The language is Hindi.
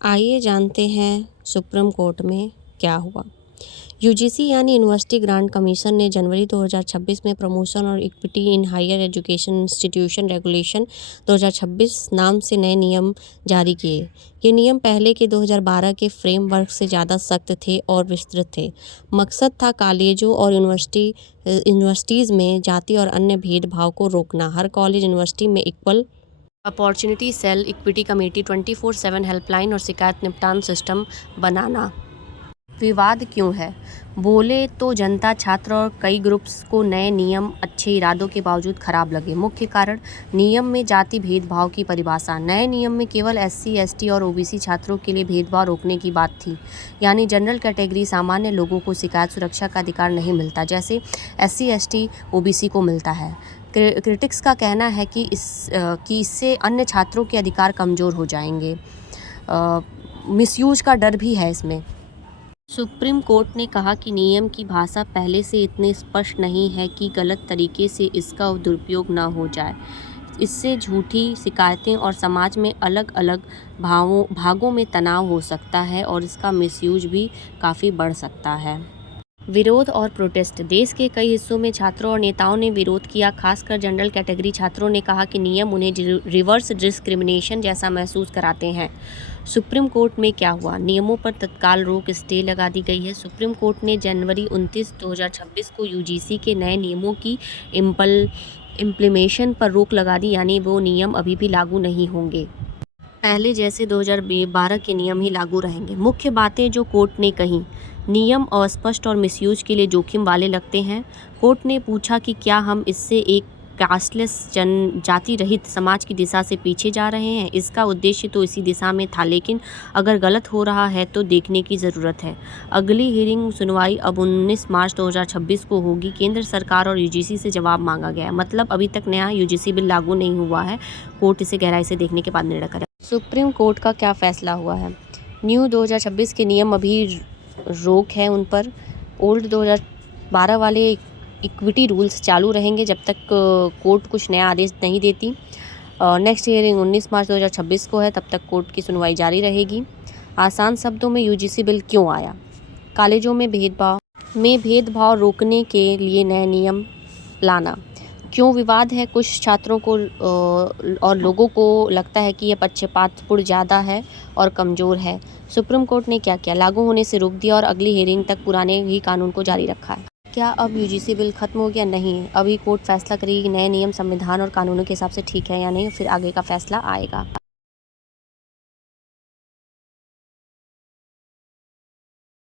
आइए जानते हैं सुप्रीम कोर्ट में क्या हुआ। यूजीसी यानी यूनिवर्सिटी ग्रांट कमीशन ने जनवरी 2026 में प्रमोशन और equity in higher education institution regulation 2026 नाम से नए नियम जारी किए। ये नियम पहले के 2012 के फ्रेमवर्क से ज़्यादा सख्त थे और विस्तृत थे। मकसद था कॉलेजों और यूनिवर्सिटीज़ में जाति और अन्य भेदभाव को रोकना। हर कॉलेज यूनिवर्सिटी में equal opportunity cell, equity committee, 24/7 helpline और शिकायत निपटान सिस्टम बनाना। विवाद क्यों है? बोले तो जनता, छात्र और कई ग्रुप्स को नए नियम अच्छे इरादों के बावजूद खराब लगे। मुख्य कारण नियम में जाति भेदभाव की परिभाषा। नए नियम में केवल एससी, एसटी और ओबीसी छात्रों के लिए भेदभाव रोकने की बात थी, यानी जनरल कैटेगरी सामान्य लोगों को शिकायत सुरक्षा का अधिकार नहीं मिलता जैसे एससी, एसटी, ओबीसी को मिलता है। क्रिटिक्स का कहना है कि इससे अन्य छात्रों के अधिकार कमज़ोर हो जाएंगे। मिसयूज का डर भी है इसमें। सुप्रीम कोर्ट ने कहा कि नियम की भाषा पहले से इतनी स्पष्ट नहीं है कि गलत तरीके से इसका दुरुपयोग न हो जाए। इससे झूठी शिकायतें और समाज में अलग अलग भागों में तनाव हो सकता है और इसका मिसयूज भी काफ़ी बढ़ सकता है। विरोध और प्रोटेस्ट। देश के कई हिस्सों में छात्रों और नेताओं ने विरोध किया। खासकर जनरल कैटेगरी छात्रों ने कहा कि नियम उन्हें रिवर्स डिस्क्रिमिनेशन जैसा महसूस कराते हैं। सुप्रीम कोर्ट में क्या हुआ? नियमों पर तत्काल रोक, स्टे लगा दी गई है। सुप्रीम कोर्ट ने जनवरी 29, 2026 को यूजीसी के नए नियमों की इम्प्लीमेशन पर रोक लगा दी, यानी वो नियम अभी भी लागू नहीं होंगे। पहले जैसे 2012 के नियम ही लागू रहेंगे। मुख्य बातें जो कोर्ट ने कहीं। नियम अस्पष्ट और मिसयूज के लिए जोखिम वाले लगते हैं। कोर्ट ने पूछा कि क्या हम इससे एक कास्टलेस जाति रहित समाज की दिशा से पीछे जा रहे हैं? इसका उद्देश्य तो इसी दिशा में था, लेकिन अगर गलत हो रहा है तो देखने की ज़रूरत है। अगली हियरिंग सुनवाई अब 19 मार्च 2026 को होगी। केंद्र सरकार और यूजीसी से जवाब मांगा गया है। मतलब अभी तक नया यूजीसी बिल लागू नहीं हुआ है। कोर्ट इसे गहराई से देखने के बाद निर्णय करेगा। सुप्रीम कोर्ट का क्या फैसला हुआ है? न्यू 2026 के नियम अभी रोक है उन पर। ओल्ड 2012 वाले इक्विटी रूल्स चालू रहेंगे जब तक कोर्ट कुछ नया आदेश नहीं देती। नेक्स्ट हियरिंग 19 मार्च 2026 को है, तब तक कोर्ट की सुनवाई जारी रहेगी। आसान शब्दों में यूजीसी बिल क्यों आया? कॉलेजों में भेदभाव रोकने के लिए नए नियम लाना। क्यों विवाद है? कुछ छात्रों को और लोगों को लगता है कि यह पक्षपातपूर्ण ज़्यादा है और कमज़ोर है। सुप्रीम कोर्ट ने क्या किया? लागू होने से रोक दिया और अगली हियरिंग तक पुराने ही कानून को जारी रखा है। क्या अब यूजीसी बिल खत्म हो गया? नहीं, अभी कोर्ट फैसला करेगी नए नियम संविधान और कानूनों के हिसाब से ठीक है या नहीं, फिर आगे का फैसला आएगा।